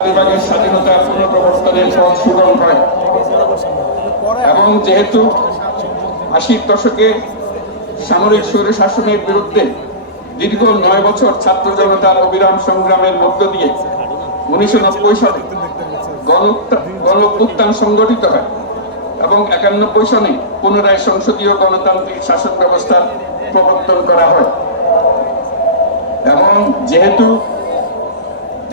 বিভাগের স্বাধীনতা পুনঃপ্রবর্তনের পথ সুগম হয়। এবং যেহেতু আশির দশকে সামরিক শাসনের বিরুদ্ধে দীর্ঘ নয় বছর ছাত্র জনতার অবিরাম সংগ্রামের মধ্য দিয়ে উনিশশো নব্বই সালে গণ সংগঠিত হয় এবং সনে পুনরায় সংসদীয় গণতান্ত্রিক শাসন ব্যবস্থার প্রবর্তন করা হয়। এবং যেহেতু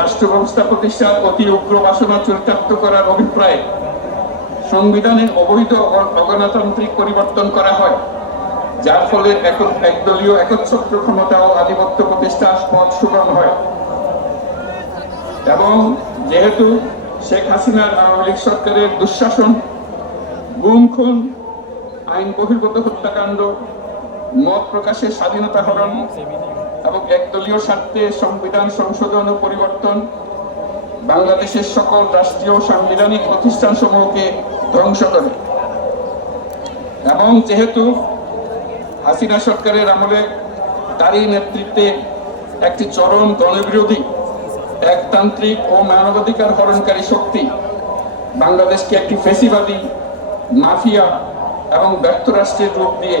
রাষ্ট্র ব্যবস্থা প্রতিষ্ঠার অতি উগ্র বাসনা চরিতার্থ করার অভিপ্রায়ে সংবিধানের অবৈধ অগণতান্ত্রিক পরিবর্তন করা হয়, যার ফলে একদলীয় একচ্ছত্র ক্ষমতা ও আধিপত্য প্রতিষ্ঠার পথ সুগম হয়। এবং যেহেতু শেখ হাসিনার আওয়ামী লীগ সরকারের দুঃশাসন গুম খুন আইন বহির্গত হত্যাকাণ্ড, মত প্রকাশের স্বাধীনতা হরণ এবং একদলীয় স্বার্থে সংবিধান সংশোধন ও পরিবর্তন বাংলাদেশের সকল রাষ্ট্রীয় সাংবিধানিক প্রতিষ্ঠান সমূহকে ধ্বংস করে। এবং যেহেতু হাসিনা সরকারের আমলে তারই নেতৃত্বে একটি চরম গণবিরোধী, একতান্ত্রিক ও মানবাধিকার হরণকারী শক্তি, বাংলাদেশকে একটি ফেসিবাদী মাফিয়া এবং ব্যর্থ রাষ্ট্রের রূপ দিয়ে